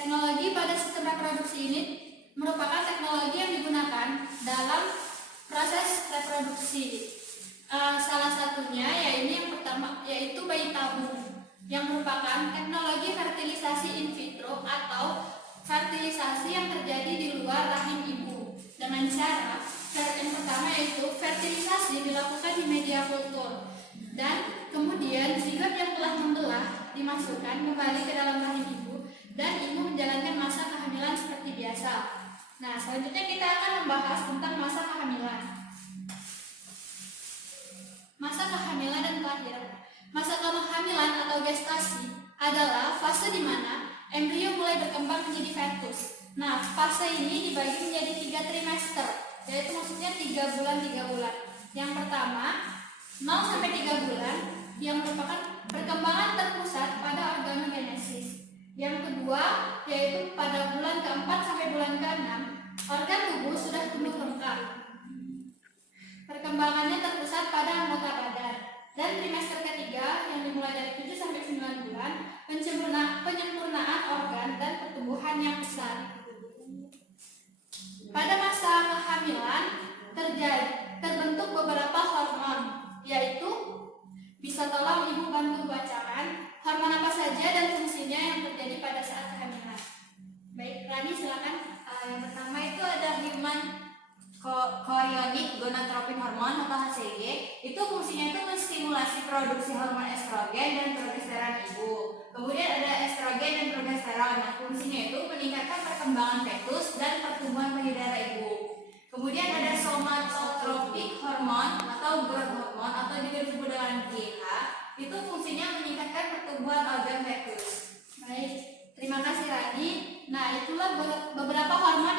teknologi pada sistem reproduksi ini merupakan teknologi yang digunakan dalam proses reproduksi. Salah satunya yaitu bayi tabung, yang merupakan teknologi fertilisasi in vitro atau fertilisasi yang terjadi di luar rahim ibu dengan cara yang pertama yaitu fertilisasi dilakukan di media kultur, dan kemudian zigot yang telah membelah dimasukkan kembali ke dalam rahim ibu dan ibu menjalankan masa kehamilan seperti biasa. Nah, selanjutnya kita akan membahas tentang masa kehamilan. Masa kehamilan dan kelahiran. Masa kehamilan atau gestasi adalah fase di mana embrio mulai berkembang menjadi fetus. Nah, fase ini dibagi menjadi 3 trimester, yaitu maksudnya 3 bulan. Yang pertama, 0 sampai 3 bulan, yang merupakan perkembangan terpusat pada organogenesis. Yang kedua, yaitu pada bulan ke-4 sampai bulan ke-6, organ tubuh sudah tumbuh lengkap. Perkembangannya terpusat pada anggota badan. Dan trimester ketiga yang dimulai dari 7 sampai 9 bulan, penyempurnaan organ dan pertumbuhan yang besar. Pada masa kehamilan terbentuk beberapa hormon, yaitu bisa tolong ibu bantu bacakan hormon apa saja dan fungsinya yang terjadi pada saat kehamilan. Baik, Rani silakan. Yang pertama itu ada human chorionic gonadotropin hormone atau HCG. Itu fungsinya itu menstimulasi produksi hormon estrogen dan progesteron ibu. Kemudian ada estrogen dan progesteron. Nah, fungsinya itu meningkatkan perkembangan fetus dan pertumbuhan payudara ibu. Kemudian ada somatotropic hormone atau growth hormone atau juga disebut dengan GH. Itu fungsinya meningkatkan pertumbuhan organ fetus. Baik, terima kasih Rani. Nah, itulah beberapa hormon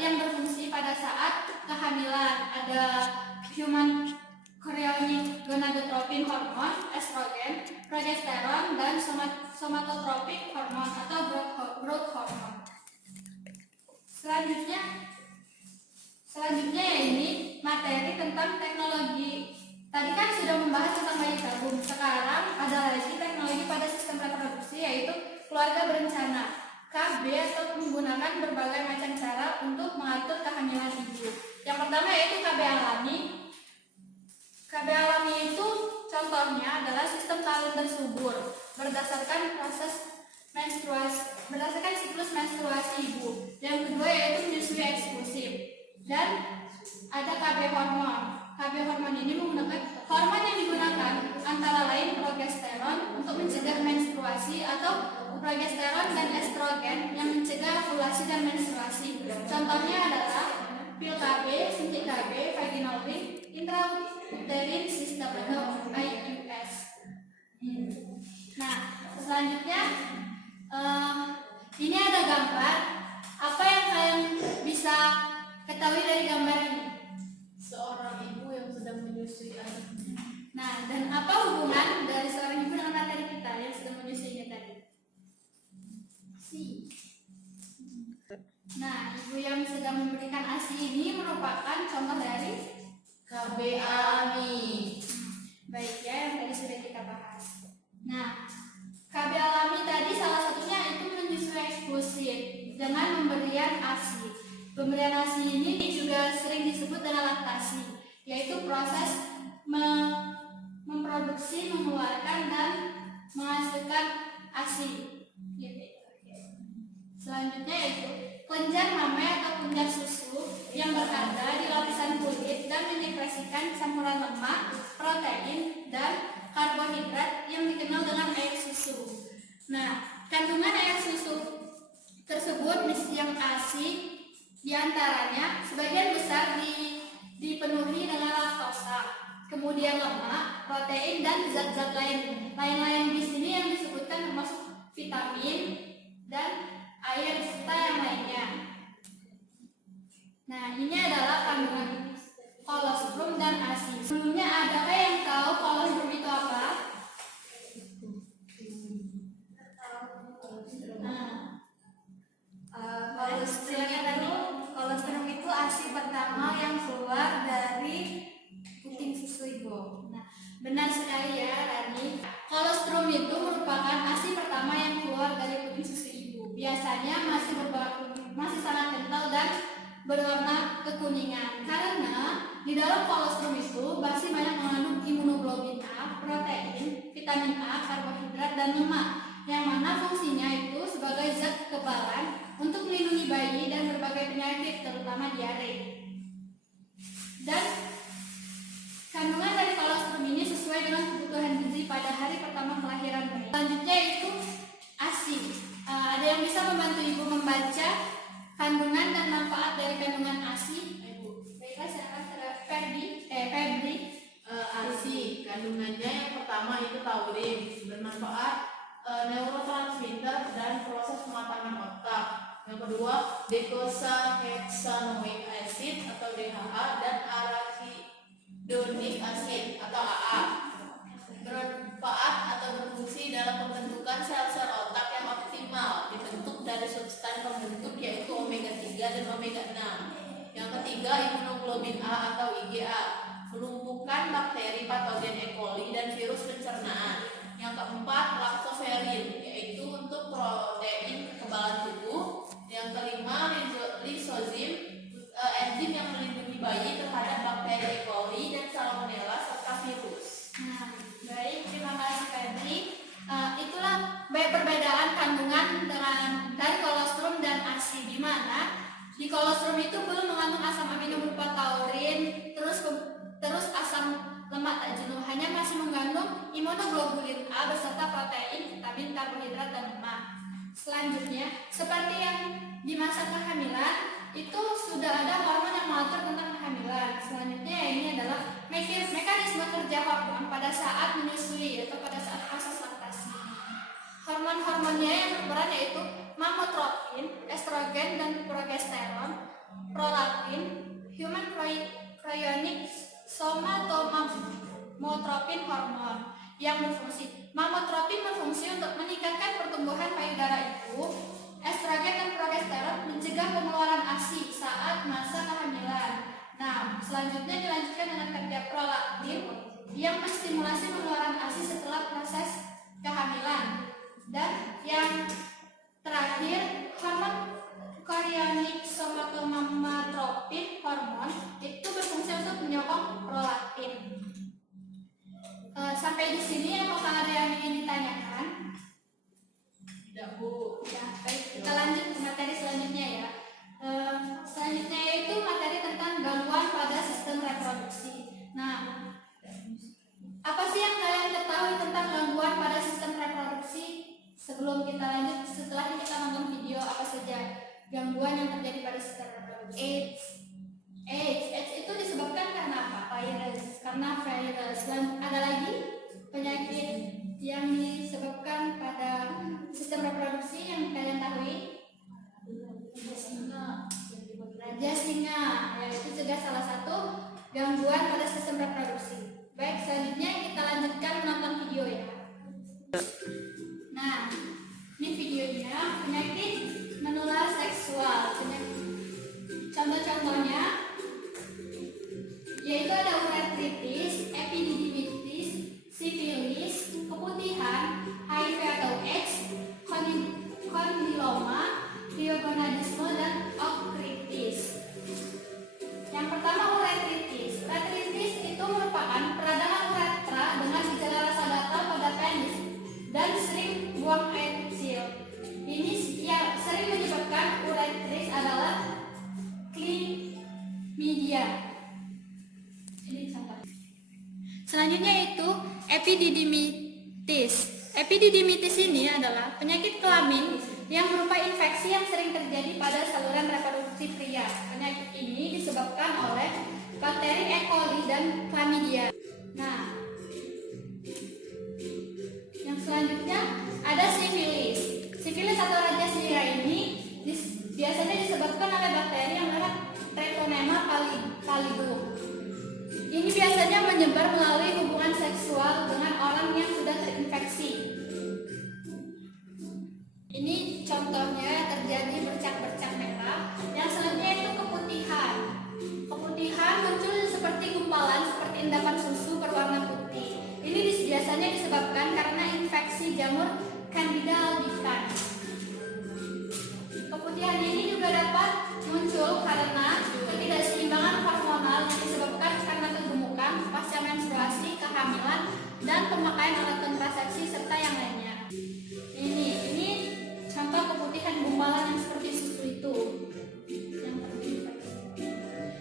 yang berfungsi pada saat kehamilan. Ada human chorionic gonadotropin hormone, estrogen, progesteron, dan somatotropic hormone atau growth hormone. Selanjutnya ini materi tentang teknologi. Tadi kan sudah membahas tentang bayi tabung. Sekarang ada lagi teknologi pada sistem reproduksi, yaitu keluarga berencana. KB atau menggunakan berbagai macam cara untuk mengatur kehamilan ibu. Yang pertama yaitu KB alami. KB alami itu contohnya adalah sistem kalender subur berdasarkan siklus menstruasi ibu. Yang kedua yaitu menyusui eksklusif. Dan ada KB hormon. KB hormon ini menggunakan hormon yang digunakan antara lain progesteron untuk mencegah menstruasi atau progesteron dan estrogen yang mencegah ovulasi dan menstruasi. Contohnya adalah pil KB, suntik KB, vaginal ring, intrauterine system atau IUS. Nah, selanjutnya ini ada gambar. Apa yang kalian bisa ketahui dari gambar ini? Seorang ibu yang sedang menyusui anaknya. Nah, dan apa hubungan dari seorang ibu dengan materi kita yang sedang menyusuinya tadi? Nah, ibu yang sedang memberikan ASI ini merupakan contoh dari KB alami. Baik ya, yang tadi sudah kita bahas. Nah, KB alami tadi salah satunya itu menyusui eksklusif dengan pemberian ASI. Pemberian ASI ini juga sering disebut dengan laktasi, yaitu proses memproduksi, mengeluarkan, dan menghasilkan ASI. Selanjutnya yaitu kelenjar mame atau kelenjar susu yang berada di lapisan kulit dan menyekresikan campuran lemak, protein, dan karbohidrat yang dikenal dengan air susu. Nah, kandungan air susu tersebut yang ASI diantaranya sebagian besar dipenuhi dengan laktosa, kemudian lemak, protein, dan zat-zat lain di sini yang disebutkan termasuk vitamin dan air serta yang lainnya. Nah, ini adalah kandungan kolostrum dan ASI. Sebelumnya adakah yang tahu kolostrum itu apa? Kolostrum itu ASI pertama yang keluar dari puting susu ibu. Nah, benar sekali ya Rani. Kolostrum itu merupakan ASI pertama yang keluar dari biasanya masih sangat kental dan berwarna kekuningan karena di dalam kolostrum itu masih banyak mengandung imunoglobulin A, protein, vitamin A, karbohidrat, dan lemak yang mana fungsinya itu sebagai zat kekebalan untuk melindungi bayi dan berbagai penyakit terutama diare. Dan kandungan dari kolostrum ini sesuai dengan kebutuhan gizi pada hari pertama kelahiran bayi. Selanjutnya itu ASI. Ada yang bisa membantu ibu membaca kandungan dan manfaat dari kandungan ASI? Baiklah, silakan Febri. ASI, kandungannya yang pertama itu taurin, bermanfaat neurotransmitter dan proses pematangan otak. Yang kedua, docosahexaenoic acid atau DHA dan arachidonic acid atau AA. Bermanfaat atau berfungsi dalam pembentukan sel-sel otak yang optimal, dibentuk dari substan pembentuk yaitu omega 3 dan omega 6. Yang ketiga, imunoglobulin A atau IgA, melumpuhkan bakteri patogen E. coli dan virus pencernaan. Yang keempat, laktoferin, yaitu untuk protein kekebalan tubuh. Yang kelima, lisozim, enzim yang melindungi bayi terhadap bakteri E. coli dan salmonella serta virus. Nah, baik, terima kasih Febri. Itulah perbedaan kandungan dari kolostrum dan ASI, di mana di kolostrum itu belum mengandung asam amino berupa taurin, terus asam lemak tak jenuh, hanya masih mengandung imunoglobulin A beserta protein, vitamin, karbohidrat, dan lemak. Selanjutnya, seperti yang di masa kehamilan, itu sudah ada hormon yang mengatur tentang kehamilan. Selanjutnya ini adalah mekanisme kerja hormon pada saat menyusui atau pada saat proses laktasi. Hormon-hormonnya yang berperan yaitu mamotropin, estrogen dan progesteron, prolaktin, human chorionic somatomotropin hormon yang berfungsi. Mamotropin berfungsi untuk meningkatkan pertumbuhan payudara ibu. Estrogen dan progesteron mencegah pengeluaran ASI saat masa kehamilan. Nah, selanjutnya dilanjutkan dengan kerja prolaktin yang menstimulasi pengeluaran ASI setelah proses kehamilan. Dan yang terakhir, hormon chorionic somatomotropin hormon itu berfungsi untuk menyokong prolaktin. Sampai di sini apakah ada yang ingin ditanyakan? Tidak, Bu. Ya, baik, kita lanjut ke materi selanjutnya ya. Selanjutnya yaitu materi tentang gangguan pada sistem reproduksi. Nah, apa sih yang kalian ketahui tentang gangguan pada sistem reproduksi? Sebelum kita lanjut, setelah kita nonton video apa saja gangguan yang terjadi pada sistem reproduksi. AIDS itu disebabkan karena apa? Karena virus. Ada lagi penyakit yang disebabkan pada sistem reproduksi yang kalian tahu? Raja singa, yaitu juga salah satu gangguan pada sistem reproduksi. Baik, selanjutnya kita lanjutkan menonton video ya. Nah, ini videonya penyakit menular seksual. Contoh-contohnya yaitu ada uretritis, epididymitis, sifilis, keputihan, HIV atau AIDS, kondiloma, pyogonadisme, dan okritis. Yang pertama, uretritis. Uretritis itu merupakan peradangan uretra dengan gejala rasa gatal pada penis dan sering buang air kecil. Ini yang sering menyebabkan uretris adalah chlamydia. Selanjutnya itu epididymitis. Epididymitis ini adalah penyakit kelamin yang berupa infeksi yang sering terjadi pada saluran reproduksi pria. Penyakit ini disebabkan oleh bakteri E. coli dan chlamydia. Nah, yang selanjutnya ada sifilis. Sifilis atau raja sira ini biasanya disebabkan oleh bakteri yang bernama Treponema pallidum. Ini biasanya menyebar melalui hubungan seksual dengan orang yang sudah terinfeksi. Ini contohnya terjadi bercak-bercak merah. Yang selanjutnya itu keputihan. Keputihan muncul seperti gumpalan seperti endapan susu berwarna putih. Ini biasanya disebabkan karena infeksi jamur Candida albicans. pemakaian alat kontrasepsi serta yang lainnya. Ini contoh keputihan gumpalan yang seperti susu itu. Yang terlihat.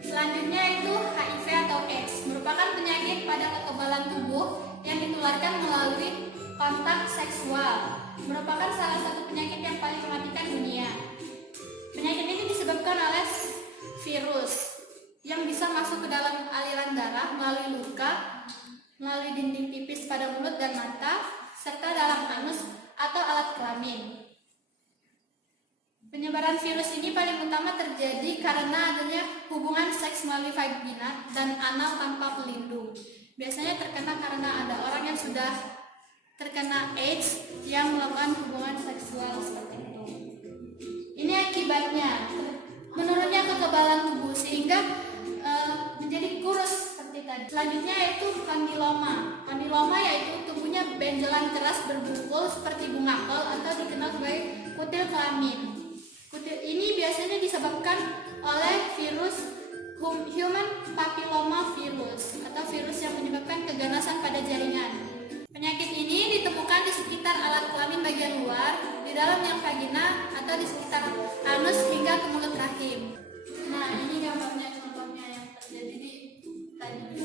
Selanjutnya itu HIV atau AIDS, merupakan penyakit pada kekebalan tubuh yang ditularkan melalui kontak seksual. Merupakan salah satu penyakit yang paling mematikan dunia. Penyakit ini disebabkan oleh virus yang bisa masuk ke dalam aliran darah melalui luka, melalui dinding tipis pada mulut dan mata, serta dalam anus atau alat kelamin. Penyebaran virus ini paling utama terjadi karena adanya hubungan seks melalui vagina dan anal tanpa pelindung. Biasanya terkena karena ada orang yang sudah terkena AIDS yang melakukan hubungan seksual seperti itu. Ini akibatnya menurunnya kekebalan tubuh sehingga menjadi kurus seperti tadi. Selanjutnya yaitu kondiloma. Kondiloma yaitu tubuhnya benjolan keras berbungkul seperti bunga kol atau dikenal sebagai kutil kelamin. Kutil ini biasanya disebabkan oleh virus human papilloma virus atau virus yang menyebabkan keganasan pada jaringan. Penyakit ini ditemukan di sekitar alat kelamin bagian luar, di dalam yang vagina atau di sekitar anus hingga ke mulut rahim. Nah, ini gambarnya contohnya yang terjadi di tadi.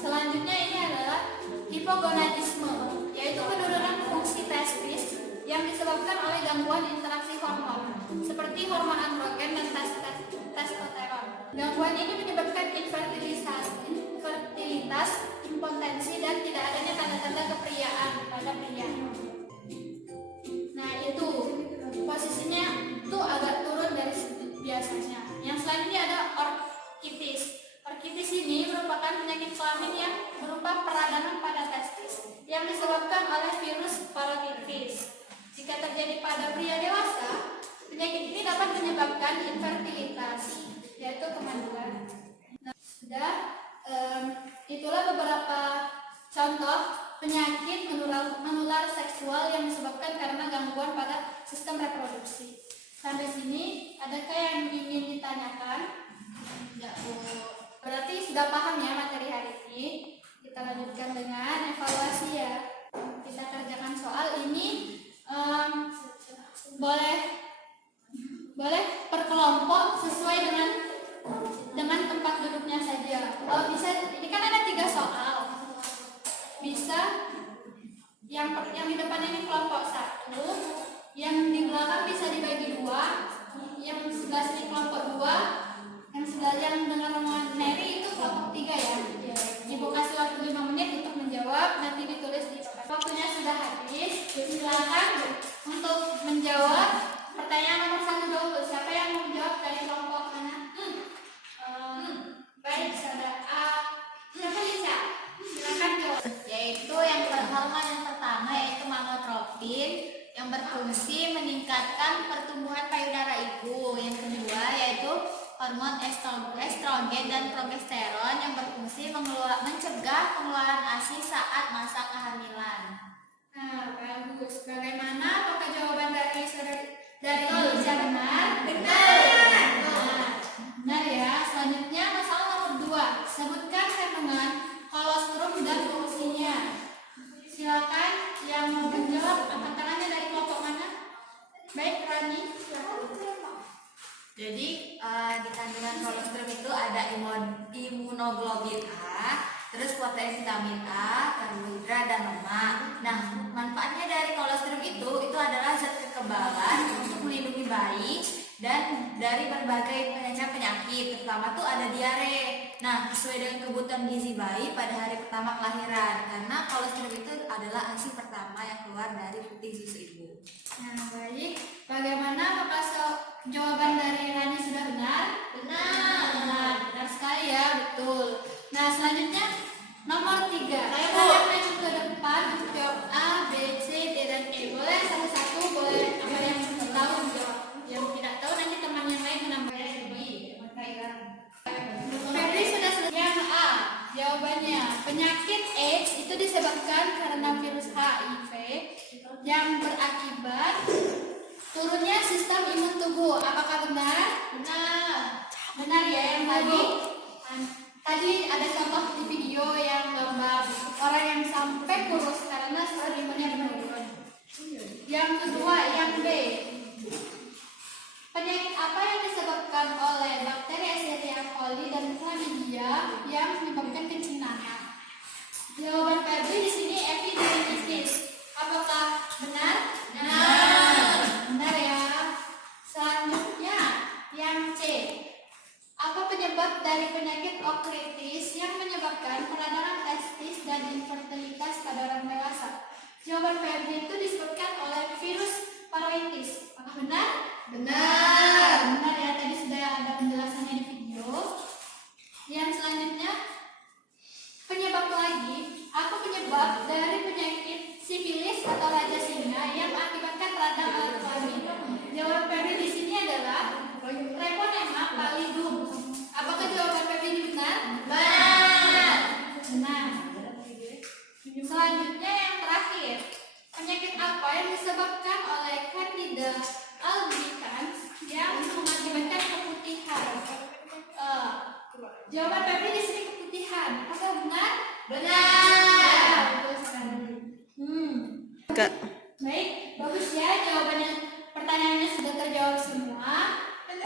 Selanjutnya ini adalah hipogonadisme, yaitu penurunan fungsi testis yang disebabkan oleh gangguan interaksi hormon seperti hormon androgen dan testosteron. Gangguan ini menyebabkan infertilitas, impotensi dan tidak adanya tanda-tanda kepriaan pada pria. Nah, itu posisinya itu agak turun dari biasanya. Yang selanjutnya ada orkitis. Orkitis ini merupakan penyakit kelamin yang berupa peradangan pada testis yang disebabkan oleh virus parotitis. Jika terjadi pada pria dewasa, penyakit ini dapat menyebabkan infertilitas, yaitu kemanduan. Nah, sudah itulah beberapa contoh penyakit menular seksual yang disebabkan karena gangguan pada sistem reproduksi. Sampai sini, adakah yang ingin ditanyakan? Ya, Bu. Berarti sudah paham ya materi hari ini. Kita lanjutkan dengan evaluasi ya. Kita kerjakan soal ini. Boleh per kelompok sesuai dengan tempat duduknya saja. Kalau bisa, ini kan ada 3 soal. Bisa yang di depan ini kelompok 1, yang di belakang bisa dibagi 2, yang sebelah sini kelompok 2, yang sebelah yang dengan rombongan Mary itu kelompok 3 ya. Ibu kasih waktu 5 menit untuk menjawab, nanti ditulis di papan. Waktunya sudah habis. Silakan untuk menjawab pertanyaan nomor 1 dulu. Siapa yang mau menjawab dari kelompok mana? Baik, saudara A. Siapa bisa? Silakan jawab. Yaitu hormon yang pertama yaitu mamotropin yang berfungsi meningkatkan pertumbuhan payudara ibu. Yang kedua yaitu hormon estrogen dan progesteron yang berfungsi mencegah pengeluaran ASI saat masa kehamilan. Nah, bagus. Bagaimana? Apakah jawaban dari Liza benar? Benar. Benar ya. Selanjutnya masalah nomor 2. Sebutkan kandungan kolostrum dan fungsinya. Silakan yang mau menjawab, angkat tangannya dari kelompok mana? Baik, Rani. Jadi di kandungan kolostrum itu ada imunoglobulin A, terus protein vitamin A, karbohidrat dan lemak. Nah, manfaatnya dari kolostrum itu adalah zat kekebalan untuk melindungi bayi dan dari berbagai penyakit, terutama tuh ada diare. Nah, sesuai dengan kebutuhan gizi bayi pada hari pertama kelahiran, karena kolostrum itu adalah ASI pertama yang keluar dari putih susu ibu. Nah, baik. Bagaimana? Apakah jawaban dari Rani sudah benar? Benar. Benar sekali ya, betul. Nah, selanjutnya nomor 3. Ayo, Bu. Kalian maju ke depan untuk jawab A, B, C, D, dan E. Boleh satu-satu, boleh apa yang tahu jawab. Yang tidak tahu nanti teman yang lain menambahkan. Febri sudah selesai. Yang A, jawabannya penyakit AIDS itu disebabkan karena virus HIV yang berakibat turunnya sistem imun tubuh. Apakah benar? Benar. Benar ya yang tadi. Tadi ada contoh di video yang gambar orang yang sampai kurus karena suhu imunnya menurun. Yang kedua, yang B. Penyakit apa yang disebabkan oleh bakteri Escherichia coli dan Chlamydia yang menyebabkan kencing nanah? Jawaban Febri di sini epididymitis. Apakah benar? Benar. Benar ya. Selanjutnya, yang C. Apa penyebab dari penyakit okritis yang menyebabkan peradangan testis dan infertilitas pada orang dewasa? Jawaban Febri itu disebabkan oleh virus paroitis. Apakah benar? Benar. Benar ya, tadi sudah ada penjelasannya di video. Yang selanjutnya, penyebab lagi, apa penyebab dari penyakit sifilis atau raja singa yang mengakibatkan radang alat kelamin? Jawaban Febri di sini adalah Treponema pallidum. Apakah jawaban Febri ini benar? Benar. Benar. Selanjutnya yang terakhir, penyakit apa yang disebabkan oleh Candida albicans yang mengakibatkan keputihan? Jawaban Febri di sini keputihan. Apakah benar? Benar. Betul sekali. Kak. Baik, bagus ya jawabannya. Pertanyaannya sudah terjawab semua.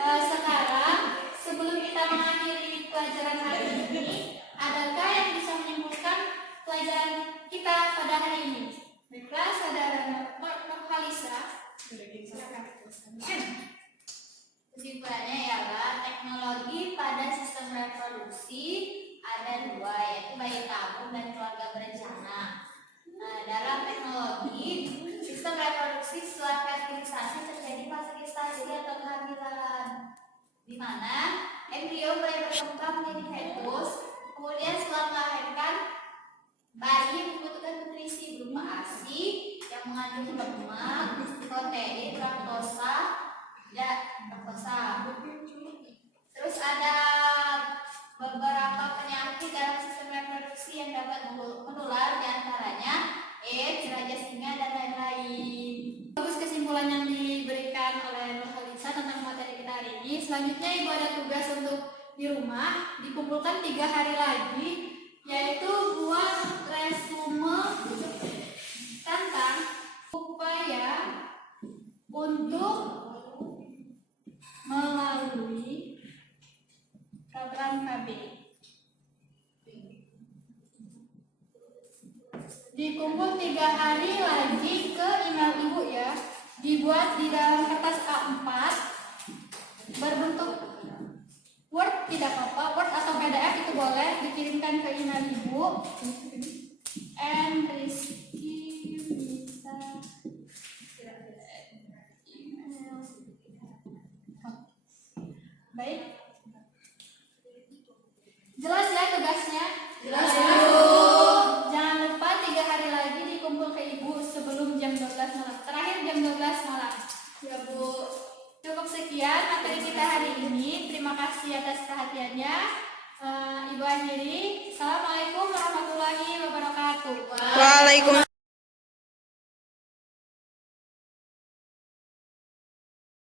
Sekarang sebelum kita mengakhiri pelajaran hari ini, adakah yang bisa menyimpulkan pelajaran kita pada hari ini? Baiklah, saudara Nurhalisa. Kesimpulannya ialah teknologi pada sistem reproduksi ada dua, yaitu bayi tabung dan keluarga berencana. Nah, dalam teknologi sistem reproduksi setelah fertilisasi terjadi fase gestasi atau kehamilan, di mana embrio mulai berkembang menjadi fetus. Kemudian setelah melahirkan, bayi membutuhkan nutrisi berupa ASI yang mengandung lemak, protein, laktosa, dan laktosa. Terus ada beberapa penyakit dalam sistem reproduksi yang dapat menular, diantaranya AIDS, raja singa, dan lain-lain. Bagus kesimpulan yang diberikan oleh Nurhalisa tentang materi kita hari ini. Selanjutnya Ibu ada tugas untuk di rumah, dikumpulkan 3 hari lagi, yaitu buat resume tentang upaya untuk melalui program KB. Dikumpul 3 hari lagi ke email Ibu ya. Dibuat di dalam kertas A4 berbentuk Word, tidak apa-apa, Word atau PDF itu boleh dikirimkan ke email Ibu. And Rizky bisa email. Baik. Jelas ya tugasnya? Jelas, Bu. Jangan lupa 3 hari lagi dikumpul ke Ibu sebelum jam 12 malam. Terakhir jam 12 malam. Ya, Bu. Cukup sekian materi kita hari ini. Terima kasih atas perhatiannya. Ibu akhiri. Assalamualaikum warahmatullahi wabarakatuh. Waalaikumsalam.